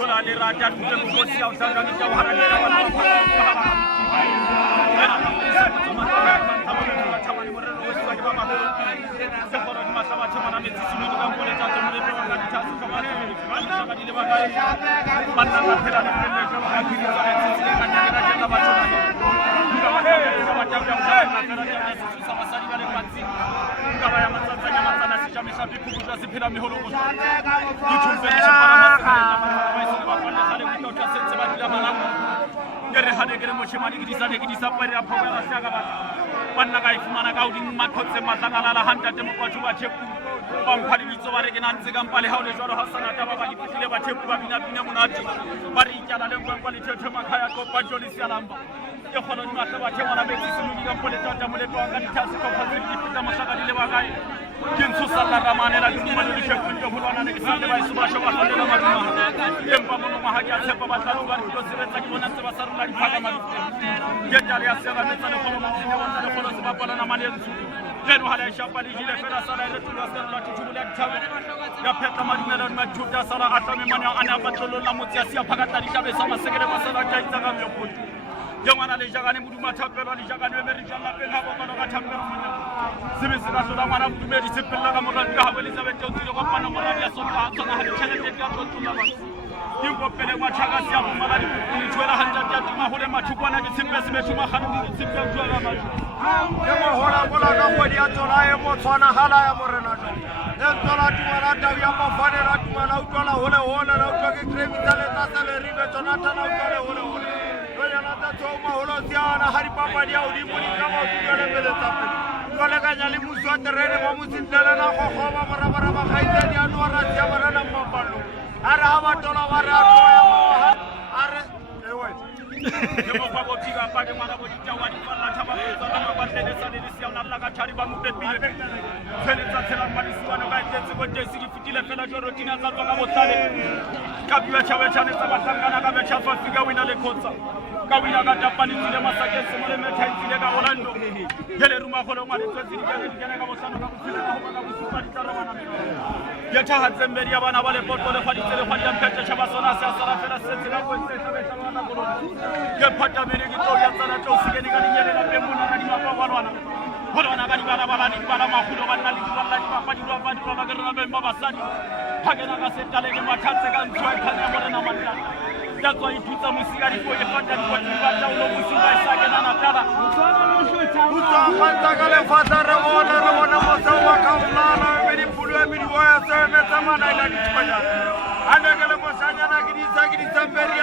thola le rata tute mkosi au sanga ngisha uharaka wana Gere hade gere mo shemani gidisa pare aphoga asyaga ba panna kai fumana gaudi makhotse matangala la hanta temo kwa chuba chepu bamphali bitso bare ke nantse kampale haule jwalo hasana taba ba dipitile ba chepu ba bina bina munati bare ityala le ngwa le thethe makhaya ko pajoli sialamba ke khono ni mataba the mona betsi silumi kampole tata mole to anga dithasi ko phazeli dipita masaka dile ba kai Kinsu sallara manela dumani dishekku to bulwana ne kisande ba subasho ba khondela maduma empa mono mahagi atsepa ba taluga ko siretsa ki bona se ba sarula di phaga ma gedali asela ne tsana khono mtsine wanda ne khono se ba pala na manenzu leno hala shapa li jile fela sala ile tulo asela tshubula dithabe ya pheta madumela ma juta sala atame manya ana batlolo la motsi asia phakata dithabe sa masekele masala ka itsaga myokotu Jomana le jagane muduma thapelo le jagane me rijalla pe ngabo kono ka thapelo munya sibisira sola mara mudume di sepella ka moka ka habeli zabe totile ko pana mara ya sota tsona ha chelete ka totula ba yingo pele ma tshaka sia mo mara ni tshwela hanja tya tuma hole mathukwana di tsipesi me tuma khanu di tsipela tshwela ba ke mo hola bola ka bodi ya tsona e mo tshwana hala ya morena jo le tsona tumara ta ya mo fane ra tumana utwala hole ra utwa ke kremi tale ta tale ribe tsona tana utwale hole Toma holo siana hari papa dia udi muni kama utule mbele tape wale kanyali muswa terene mo musindala na khoba bara khaita dia nuara sia barana mapalo ara hawa tola wara toya are ewe Demo kwa botiga pake mara bojita wadi pala thaba tsana mabatele sa le sia na laga thari ba mupepile fele tsa tsela madisiwa no ka tetse go tse sigi fitile fela jo rotina tsa tswa ka botlale ka biwa chawe chane tsa batlangana ka betcha fa fika wina le khotsa Kawina ka tapani tsile masake se mole metha tsile ka Orlando gele ruma kholo ngwa le tsitsi ke dikena ka bosana ka botsela ka hoba ka bosupa ditara bana ya tha hatsemberi ya bana ba le potlo le khadi tsele khadi ya mphethe chaba sona sa sara fela se tsela go se tsabe tsa bana go ke phata mere ki to ya tsala to sikeni ka dinyele la pemuna ka di mapa balwana holwana ka di bala ni bala makhulo ba nna le di bala di mapa di ba di ba ka rena bemba basadi hagena ka se tale ke mathatse ka ntshwa khanya morena mantla That's why you put some musika di ko e fata di kwati ba ta ulo musika isake na natala utsa fanta ka le fata re bona mo sa wa ka ulala me di pulu me di wa sa me tamana ila di tshwaya ande ka le mo sanya na ki di sa peri